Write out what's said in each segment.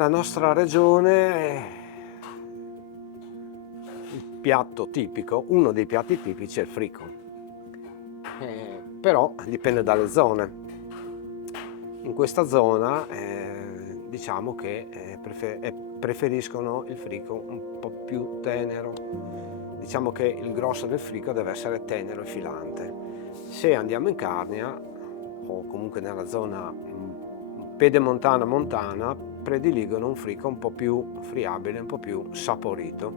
La nostra regione, il piatto tipico, uno dei piatti tipici è il frico. Però dipende dalle zone. In questa zona diciamo che preferiscono il frico un po' più tenero. Diciamo che il grosso del frico deve essere tenero e filante. Se andiamo in Carnia o comunque nella zona pedemontana montana, prediligono un frico un po' più friabile, un po' più saporito.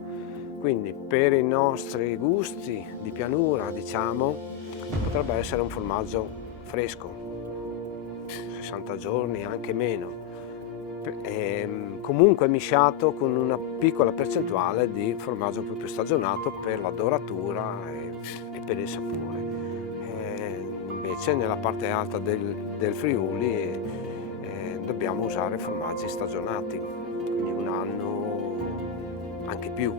Quindi per i nostri gusti di pianura, diciamo, potrebbe essere un formaggio fresco, 60 giorni, anche meno, comunque mischiato con una piccola percentuale di formaggio un po' più stagionato per la doratura e per il sapore. Invece nella parte alta del Friuli dobbiamo usare formaggi stagionati, quindi un anno, anche più.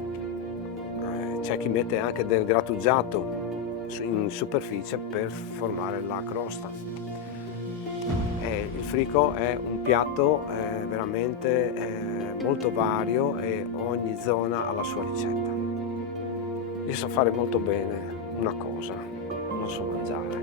C'è chi mette anche del grattugiato in superficie per formare la crosta. Il frico è un piatto veramente molto vario e ogni zona ha la sua ricetta. Io so fare molto bene una cosa, non so mangiare.